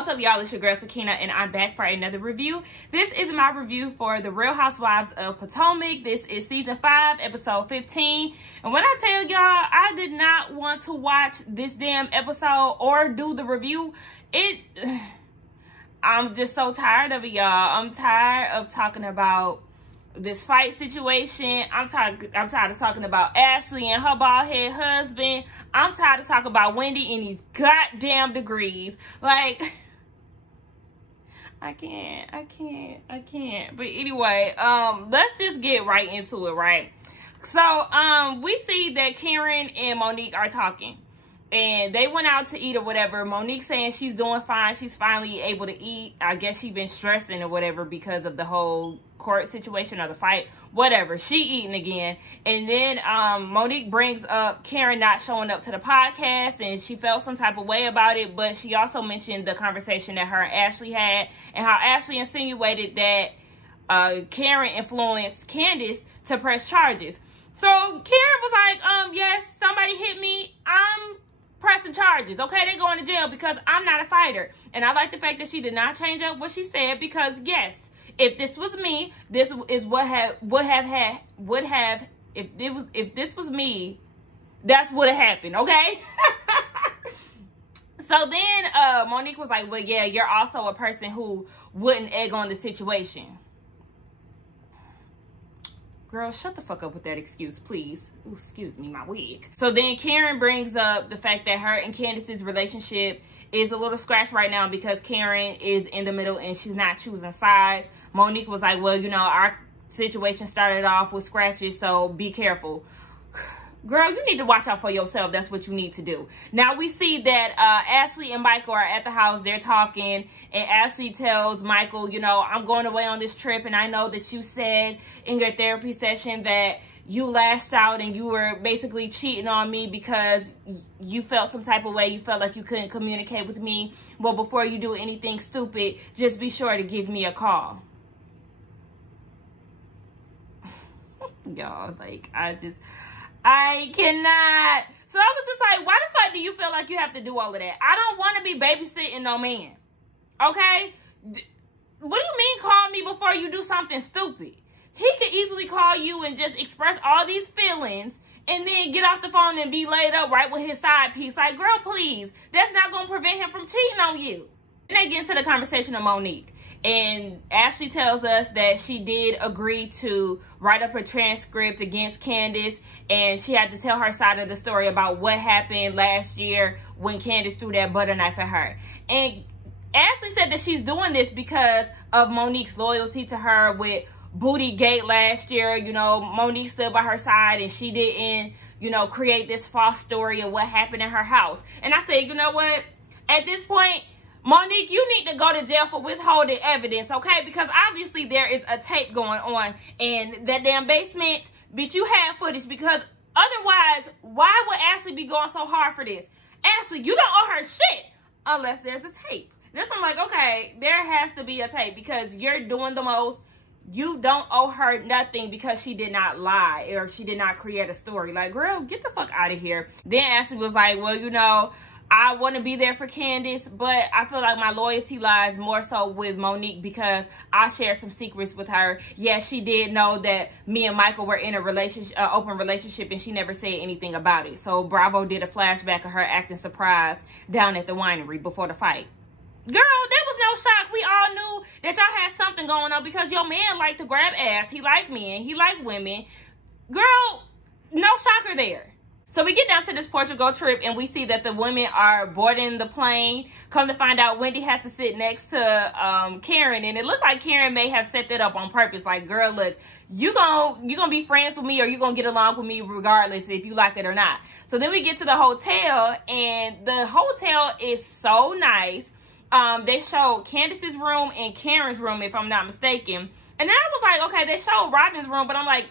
What's up, y'all? It's your girl Sakina, and I'm back for another review. This is my review for The Real Housewives of Potomac. This is season 5, episode 15. And when I tell y'all, I did not want to watch this damn episode or do the review. I'm just so tired of it, y'all. I'm tired of talking about this fight situation. I'm tired of talking about Ashley and her bald head husband. I'm tired of talking about Wendy and these goddamn degrees. Like, I can't. But anyway, let's just get right into it, right? So, we see that Karen and Monique are talking. And they went out to eat or whatever. Monique saying she's doing fine. She's finally able to eat. I guess she's been stressing or whatever because of the whole court situation or the fight. Whatever. She eating again. And then Monique brings up Karen not showing up to the podcast. And she felt some type of way about it. But she also mentioned the conversation that her and Ashley had. And how Ashley insinuated that Karen influenced Candace to press charges. So Karen was like, yes, somebody hit me. I'm pressing charges, okay? They going to jail because I'm not a fighter. And I like the fact that she did not change up what she said, because yes, if this was me, this is if this was me, that's what happened, okay? So then Monique was like, well, yeah, you're also a person who wouldn't egg on the situation. Girl, shut the fuck up with that excuse, please. Ooh, excuse me, my wig. So then Karen brings up the fact that her and Candace's relationship is a little scratched right now because Karen is in the middle and she's not choosing sides. Monique was like, well, you know, our situation started off with scratches, so be careful. Girl, you need to watch out for yourself. That's what you need to do. Now, we see that Ashley and Michael are at the house. They're talking. And Ashley tells Michael, you know, I'm going away on this trip. And I know that you said in your therapy session that you lashed out and you were basically cheating on me because you felt some type of way. You felt like you couldn't communicate with me. Well, before you do anything stupid, just be sure to give me a call. Y'all, like, I cannot. So I was just like, why the fuck do you feel like you have to do all of that? I don't want to be babysitting no man. Okay? What do you mean call me before you do something stupid? He could easily call you and just express all these feelings and then get off the phone and be laid up right with his side piece. Like, girl, please. That's not going to prevent him from cheating on you. And they get into the conversation of Monique. And Ashley tells us that she did agree to write up a transcript against Candace, and she had to tell her side of the story about what happened last year when Candace threw that butter knife at her. And Ashley said that she's doing this because of Monique's loyalty to her with Booty Gate last year. You know, Monique stood by her side and she didn't, you know, create this false story of what happened in her house. And I said, you know what? At this point, Monique, you need to go to jail for withholding evidence, okay? Because obviously there is a tape going on in that damn basement. Bitch, you have footage, because otherwise, why would Ashley be going so hard for this? Ashley, you don't owe her shit unless there's a tape. That's why I'm like, okay, there has to be a tape because you're doing the most. You don't owe her nothing because she did not lie or she did not create a story. Like, girl, get the fuck out of here. Then Ashley was like, well, you know, I want to be there for Candace, but I feel like my loyalty lies more so with Monique because I shared some secrets with her. Yes, she did know that me and Michael were in a relationship, open relationship, and she never said anything about it. So Bravo did a flashback of her acting surprised down at the winery before the fight. Girl, that was no shock. We all knew that y'all had something going on because your man liked to grab ass. He liked men. He liked women. Girl, no shocker there. So we get down to this Portugal trip and we see that the women are boarding the plane. Come to find out, Wendy has to sit next to Karen, and it looks like Karen may have set that up on purpose. Like, girl, look, you gonna be friends with me, or you gonna get along with me regardless if you like it or not. So then we get to the hotel, and the hotel is so nice. They showed Candace's room and Karen's room, if I'm not mistaken. And then I was like, okay, they showed Robin's room, but I'm like,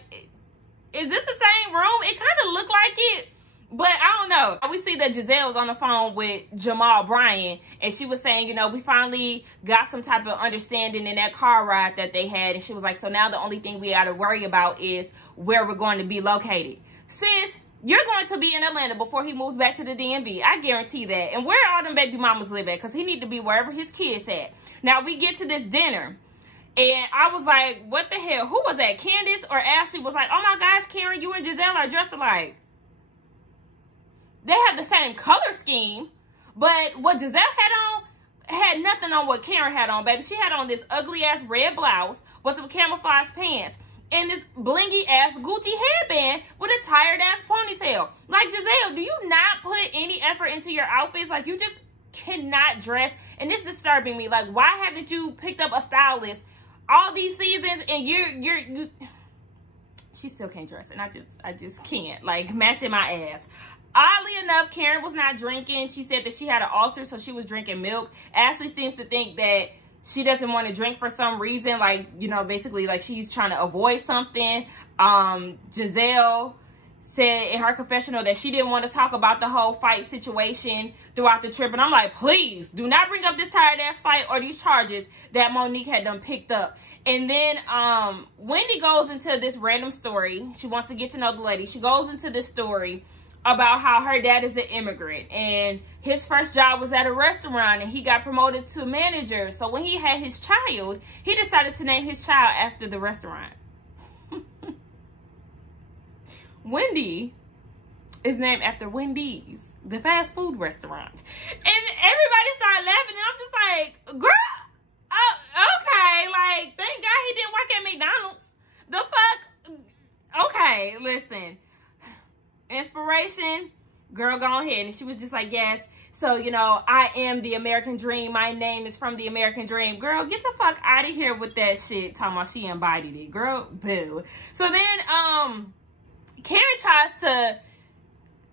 is this the same room? It kind of looked like it, but I don't know. We see that Gizelle's on the phone with Jamal Bryan, and she was saying, you know, we finally got some type of understanding in that car ride that they had. And she was like, so now the only thing we got to worry about is where we're going to be located. Sis, You're going to be in Atlanta before he moves back to the DMV. I guarantee that. And where all them baby mamas live at? Because he need to be wherever his kids at. Now, we get to this dinner. And I was like, what the hell? Who was that? Candace or Ashley was like, oh my gosh, Karen, you and Gizelle are dressed alike. They have the same color scheme. But what Gizelle had on had nothing on what Karen had on, baby. She had on this ugly-ass red blouse with some camouflage pants. And this blingy-ass Gucci headband with a tired-ass ponytail. Like, Gizelle, do you not put any effort into your outfits? Like, you just cannot dress. And it's disturbing me. Like, why haven't you picked up a stylist all these seasons and you she still can't dress. And I just can't. Like, matching my ass. Oddly enough, Karen was not drinking. She said that she had an ulcer, so she was drinking milk. Ashley seems to think that she doesn't want to drink for some reason, like, you know, basically like she's trying to avoid something. Gizelle said in her confessional that she didn't want to talk about the whole fight situation throughout the trip. And I'm like, please do not bring up this tired ass fight or these charges that Monique had done picked up. And then Wendy goes into this random story. She wants to get to know the lady. She goes into this story about how her dad is an immigrant and his first job was at a restaurant and he got promoted to manager. So when he had his child, he decided to name his child after the restaurant. Wendy is named after Wendy's, the fast food restaurant. And everybody started laughing and I'm just like, girl, oh, okay, like, thank God he didn't work at McDonald's. The fuck? Okay, listen. Inspiration, girl, go ahead. And she was just like, yes. So, you know, I am the American dream. My name is from the American dream. Girl, get the fuck out of here with that shit. Talking about she embodied it. Girl, boo. So then, Karen tries to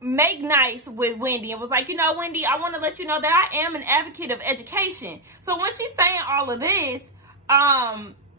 make nice with Wendy and was like, you know, Wendy, I want to let you know that I am an advocate of education. So when she's saying all of this,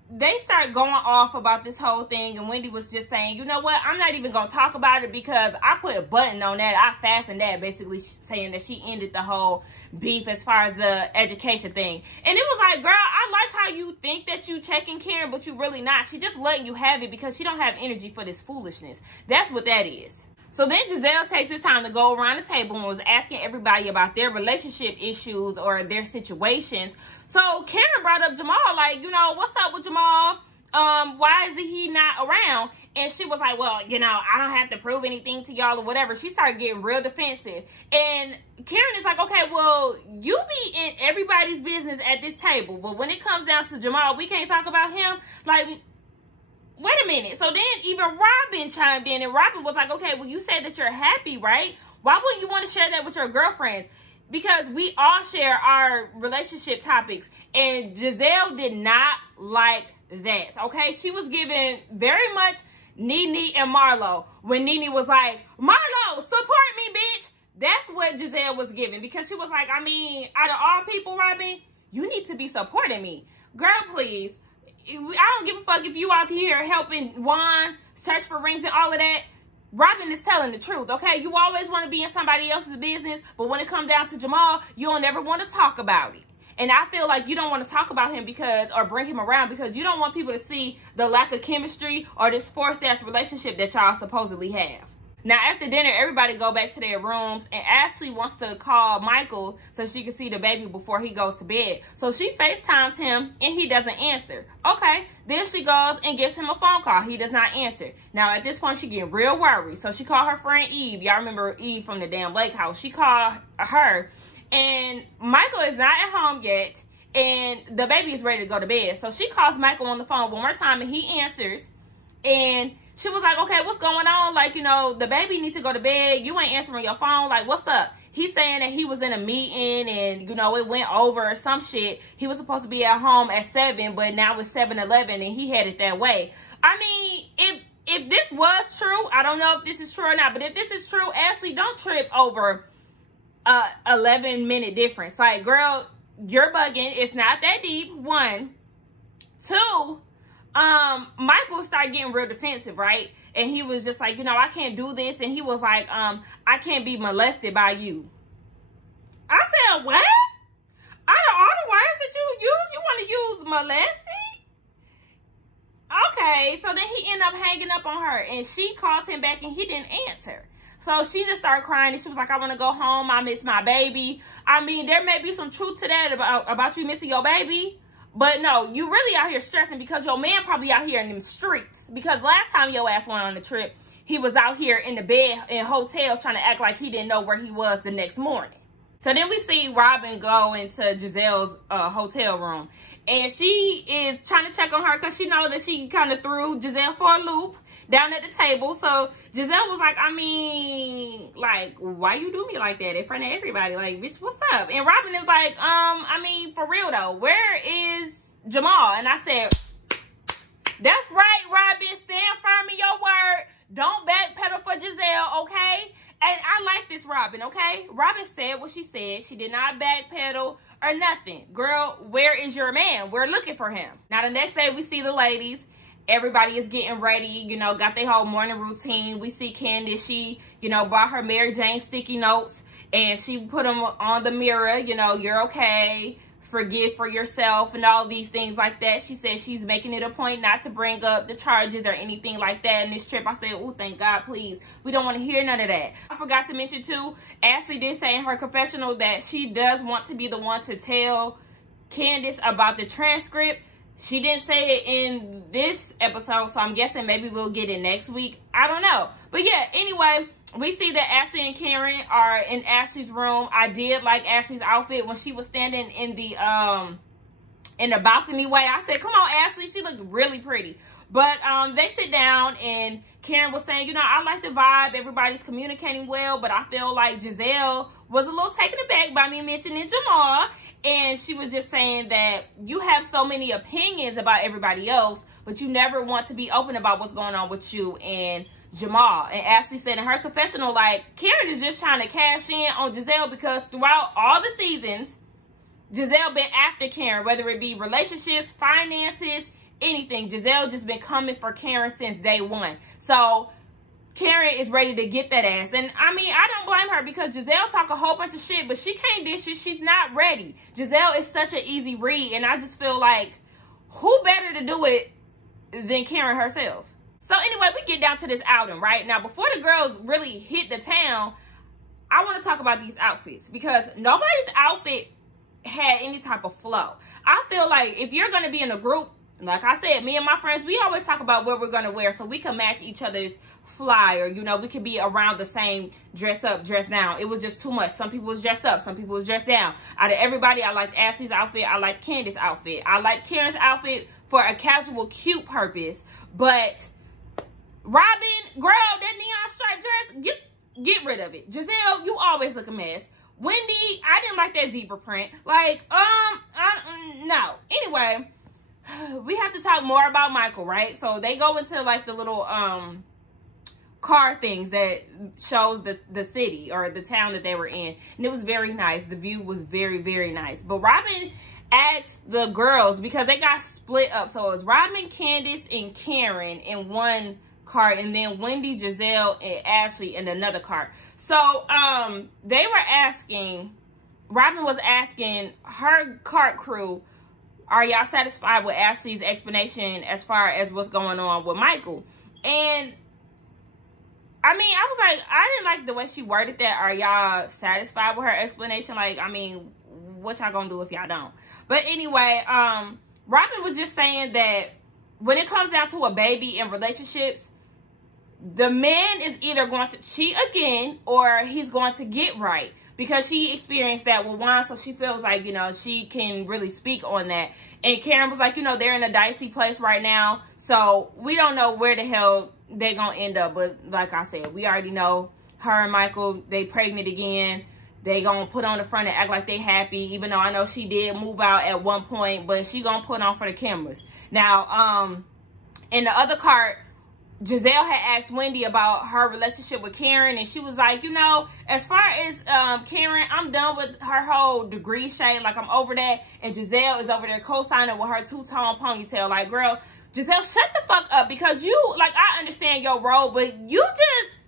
they start going off about this whole thing, and Wendy was just saying, you know what, I'm not even going to talk about it because I put a button on that. I fastened that, basically saying that she ended the whole beef as far as the education thing. And it was like, girl, I like how you think that you checking Karen, but you really not. She just letting you have it because she don't have energy for this foolishness. That's what that is. So then Gizelle takes this time to go around the table and was asking everybody about their relationship issues or their situations. So Karen brought up Jamal, like, you know, what's up with Jamal? Why is he not around? And she was like, well, you know, I don't have to prove anything to y'all or whatever. She started getting real defensive. And Karen is like, okay, well, you be in everybody's business at this table. But when it comes down to Jamal, we can't talk about him. Like, wait a minute. So then even Robin chimed in and Robin was like, okay, well, you said that you're happy, right? Why wouldn't you want to share that with your girlfriends? Because we all share our relationship topics. And Gizelle did not like that, okay? She was giving very much Nene and Marlo when Nene was like, Marlo, support me, bitch. That's what Gizelle was giving because she was like, I mean, out of all people, Robin, you need to be supporting me. Girl, please. I don't give a fuck if you out here helping Juan search for rings and all of that. Robin is telling the truth, okay? You always want to be in somebody else's business, but when it comes down to Jamal, you don't ever want to talk about it. And I feel like you don't want to talk about him because, or bring him around because you don't want people to see the lack of chemistry or this forced-ass relationship that y'all supposedly have. Now, after dinner, everybody go back to their rooms, and Ashley wants to call Michael so she can see the baby before he goes to bed. So she FaceTimes him, and he doesn't answer. Okay, then she goes and gives him a phone call. He does not answer. Now, at this point, she getting real worried. So she called her friend Eve. Y'all remember Eve from the damn lake house. She called her, and Michael is not at home yet, and the baby is ready to go to bed. So she calls Michael on the phone one more time, and he answers, and she was like, okay, what's going on? Like, you know, the baby needs to go to bed. You ain't answering your phone. Like, what's up? He's saying that he was in a meeting and, you know, it went over or some shit. He was supposed to be at home at 7, but now it's 7:11 and he headed that way. I mean, if this was true, I don't know if this is true or not, but if this is true, Ashley, don't trip over a 11-minute difference. Like, girl, you're bugging. It's not that deep, 1. 2, Michael started getting real defensive, right? And he was just like, you know, I can't do this. And he was like, I can't be molested by you. I said, what? Out of all the words that you use, you want to use molesting? Okay, so then he ended up hanging up on her. And she called him back and he didn't answer. So she just started crying, and she was like, I want to go home. I miss my baby. I mean, there may be some truth to that about you missing your baby. But no, you really out here stressing because your man probably out here in them streets. Because last time your ass went on the trip, he was out here in the bed in hotels trying to act like he didn't know where he was the next morning. So then we see Robin go into Gizelle's hotel room. And she is trying to check on her because she knows that she kind of threw Gizelle for a loop down at the table. So Gizelle was like, I mean, like, why you do me like that in front of everybody? Like, bitch, what's up? And Robin is like, I mean, for real though, where is Jamal? And I said, that's right, Robin, stand firm in your word. Don't backpedal for Gizelle, okay? And I like this Robin, okay? Robin said what she said. She did not backpedal or nothing. Girl, where is your man? We're looking for him. Now, the next day, we see the ladies. Everybody is getting ready, you know, got their whole morning routine. We see Candace. She, you know, bought her Mary Jane sticky notes, and she put them on the mirror. You know, you're okay. Forgive for yourself and all these things like that. She said she's making it a point not to bring up the charges or anything like that in this trip. I said, oh, thank God, please. We don't want to hear none of that. I forgot to mention, too, Ashley did say in her confessional that she does want to be the one to tell Candace about the transcript. She didn't say it in this episode, so I'm guessing maybe we'll get it next week. I don't know. But yeah, anyway, we see that Ashley and Karen are in Ashley's room. I did like Ashley's outfit when she was standing in the balcony way. I said, come on, Ashley. She looked really pretty. But they sit down, and Karen was saying, you know, I like the vibe. Everybody's communicating well, but I feel like Gizelle was a little taken aback by me mentioning Jamal. And she was just saying that you have so many opinions about everybody else, but you never want to be open about what's going on with you and Jamal. And Ashley said in her confessional, like, Karen is just trying to cash in on Gizelle because throughout all the seasons, Gizelle been after Karen, whether it be relationships, finances, anything. Gizelle just been coming for Karen since day one. So Karen is ready to get that ass. And I mean, I don't blame her because Gizelle talk a whole bunch of shit, but she can't dish it. She's not ready. Gizelle is such an easy read, and I just feel like who better to do it than Karen herself? So anyway, we get down to this outing, right? Now, before the girls really hit the town, I want to talk about these outfits because nobody's outfit had any type of flow. I feel like if you're going to be in a group, like I said, me and my friends, we always talk about what we're going to wear so we can match each other's flyer. You know, we could be around the same dress up, dress down. It was just too much. Some people was dressed up. Some people was dressed down. Out of everybody, I liked Ashley's outfit. I liked Candace's outfit. I liked Karen's outfit for a casual, cute purpose. But Robin, girl, that neon striped dress, get rid of it. Gizelle, you always look a mess. Wendy, I didn't like that zebra print. Like, no. Anyway, we have to talk more about Michael, right? So they go into like the little car things that shows the city or the town that they were in, and it was very nice. The view was very, very nice. But Robin asked the girls because they got split up, so it was Robin, Candace, and Karen in one car, and then Wendy, Gizelle, and Ashley in another car. So they were asking, Robin was asking her cart crew, are y'all satisfied with Ashley's explanation as far as what's going on with Michael? And I mean, I was like, I didn't like the way she worded that. Are y'all satisfied with her explanation? Like, I mean, what y'all gonna do if y'all don't? But anyway, Robin was just saying that when it comes down to a baby and relationships, the man is either going to cheat again or he's going to get right. Because she experienced that with Juan, so she feels like, you know, she can really speak on that. And Karen was like, you know, they're in a dicey place right now, so we don't know where the hell they're going to end up. But like I said, we already know her and Michael, they pregnant again. They going to put on the front and act like they happy, even though I know she did move out at one point, but she going to put on for the cameras. Now, in the other part, Gizelle had asked Wendy about her relationship with Karen, and she was like, you know, as far as Karen, I'm done with her whole degree shade. Like, I'm over that. And Gizelle is over there co-signing with her two-tone ponytail. Like, girl, Gizelle, shut the fuck up, because you, like, I understand your role, but you just,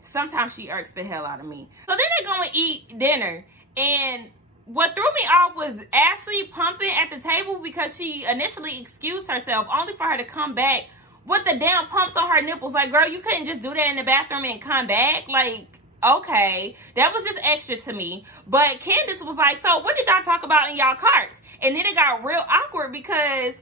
sometimes she irks the hell out of me. So then they go and eat dinner, and what threw me off was Ashley pumping at the table because she initially excused herself, only for her to come back with the damn pumps on her nipples. Like, girl, you couldn't just do that in the bathroom and come back? Like, okay. That was just extra to me. But Candace was like, so what did y'all talk about in y'all carts? And then it got real awkward because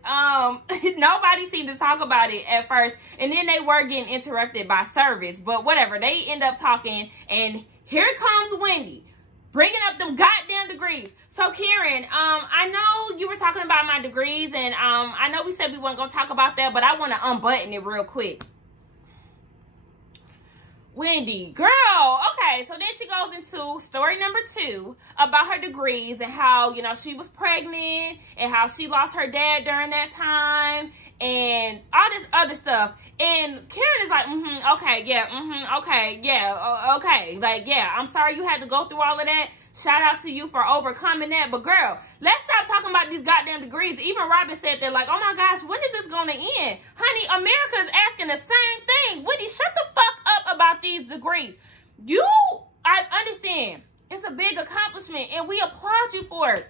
nobody seemed to talk about it at first. And then they were getting interrupted by service. But whatever, they end up talking. And here comes Wendy, bringing up them goddamn degrees. So Karen, I know you were talking about my degrees. And I know we said we weren't going to talk about that. But I want to unbutton it real quick. Wendy, girl, okay, so then she goes into story number 2 about her degrees and how, you know, she was pregnant and how she lost her dad during that time and all this other stuff. And Karen is like, okay, yeah, okay, yeah, okay. Like, yeah, I'm sorry you had to go through all of that. Shout out to you for overcoming that. But girl, let's stop talking about these goddamn degrees. Even Robin said that, like, oh my gosh, when is this going to end? Honey, America is asking the same thing. Wendy, shut the fuck up about these degrees. I understand. It's a big accomplishment, and we applaud you for it.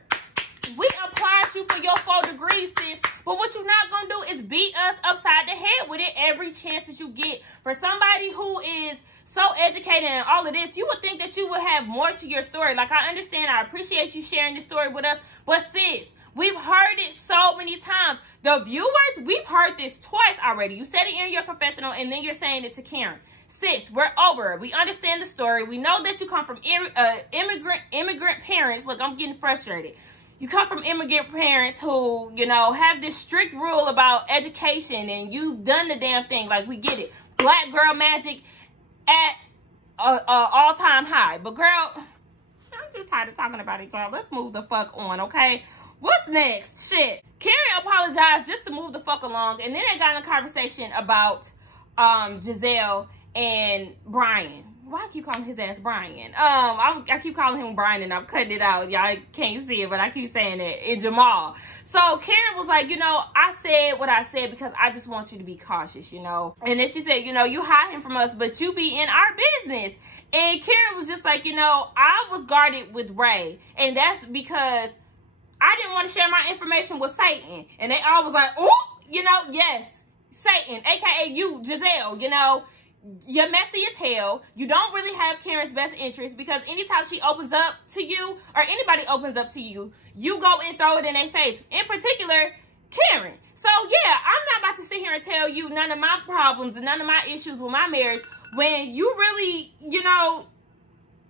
We applaud you for your 4 degrees, sis. But what you're not going to do is beat us upside the head with it every chance that you get. For somebody who is so educated in all of this, you would think that you would have more to your story. Like, I understand, I appreciate you sharing this story with us, but sis, we've heard it so many times. The viewers, we've heard this twice already. You said it in your confessional, and then you're saying it to Karen. Sis, we're over it. We understand the story. We know that you come from immigrant parents. Look, I'm getting frustrated. You come from immigrant parents who, you know, have this strict rule about education, and you've done the damn thing. Like, we get it. Black girl magic at all-time high. But girl, I'm just tired of talking about it, y'all. Let's move the fuck on, okay? What's next? Shit. Karen apologized just to move the fuck along, and then they got in a conversation about Gizelle and Brian. Why I keep calling his ass Brian? I keep calling him Brian, and I'm cutting it out. Y'all can't see it, but I keep saying it. And Jamal. So Karen was like, you know, I said what I said because I just want you to be cautious, you know. And then she said, you know, you hide him from us, but you be in our business. And Karen was just like, you know, I was guarded with Ray. And that's because I didn't want to share my information with Satan. And they all was like, oh, you know, yes, Satan, a.k.a. you, Gizelle, you know. You're messy as hell. You don't really have Karen's best interest because anytime she opens up to you or anybody opens up to you, you go and throw it in their face. In particular, Karen. So, yeah, I'm not about to sit here and tell you none of my problems and none of my issues with my marriage when you really, you know,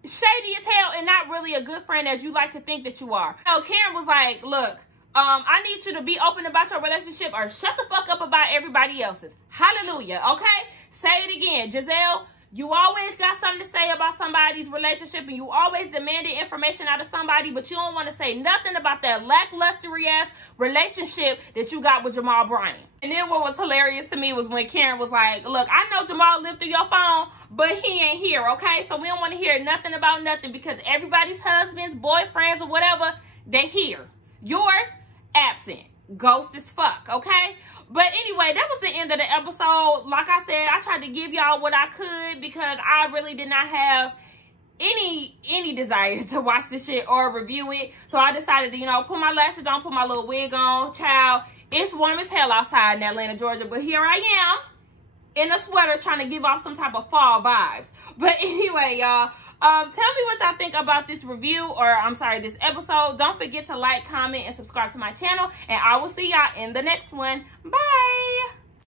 shady as hell and not really a good friend as you like to think that you are. So, Karen was like, look, I need you to be open about your relationship or shut the fuck up about everybody else's. Hallelujah, okay? Say it again. Gizelle, you always got something to say about somebody's relationship and you always demanded information out of somebody, but you don't want to say nothing about that lackluster-ass relationship that you got with Jamal Bryant. And then what was hilarious to me was when Karen was like, look, I know Jamal lived through your phone, but he ain't here, okay? So we don't want to hear nothing about nothing because everybody's husbands, boyfriends, or whatever, they here. Yours, absent. Ghost as fuck, okay? But anyway, that was the end of the episode. Like I said, I tried to give y'all what I could because I really did not have any desire to watch this shit or review it. So I decided to, you know, put my lashes on, put my little wig on. Child, it's warm as hell outside in Atlanta, Georgia. But here I am in a sweater trying to give off some type of fall vibes. But anyway, y'all. Tell me what y'all think about this review, or I'm sorry, this episode. Don't forget to like, comment, and subscribe to my channel. And I will see y'all in the next one. Bye!